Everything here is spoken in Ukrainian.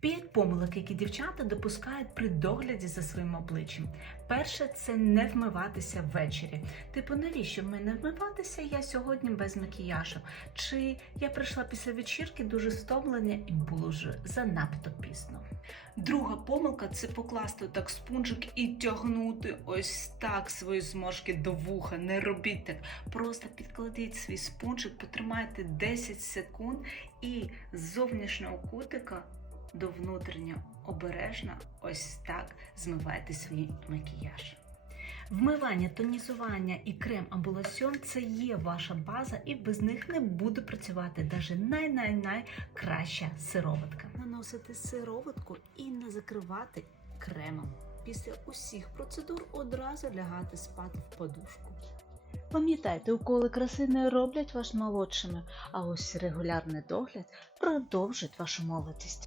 П'ять помилок, які дівчата допускають при догляді за своїм обличчям. Перше це не вмиватися ввечері. Типу, навіщо мене вмиватися? Я сьогодні без макіяжу. Чи я прийшла після вечірки дуже стомлення і було вже занадто пізно. Друга помилка це покласти так спунжик і тягнути ось так свої зморшки до вуха. Не робіть так. Просто підкладіть свій спунжик, потримайте 10 секунд і з зовнішнього кутика до внутрішнього обережно ось так змивайте свій макіяж. Вмивання, тонізування і крем або лосьон – це є ваша база, і без них не буде працювати навіть най-най-най краща сироватка. Наносити сироватку і не закривати кремом. Після усіх процедур одразу лягати спати в подушку. Пам'ятайте, уколи краси не роблять вас молодшими, а ось регулярний догляд продовжить вашу молодість.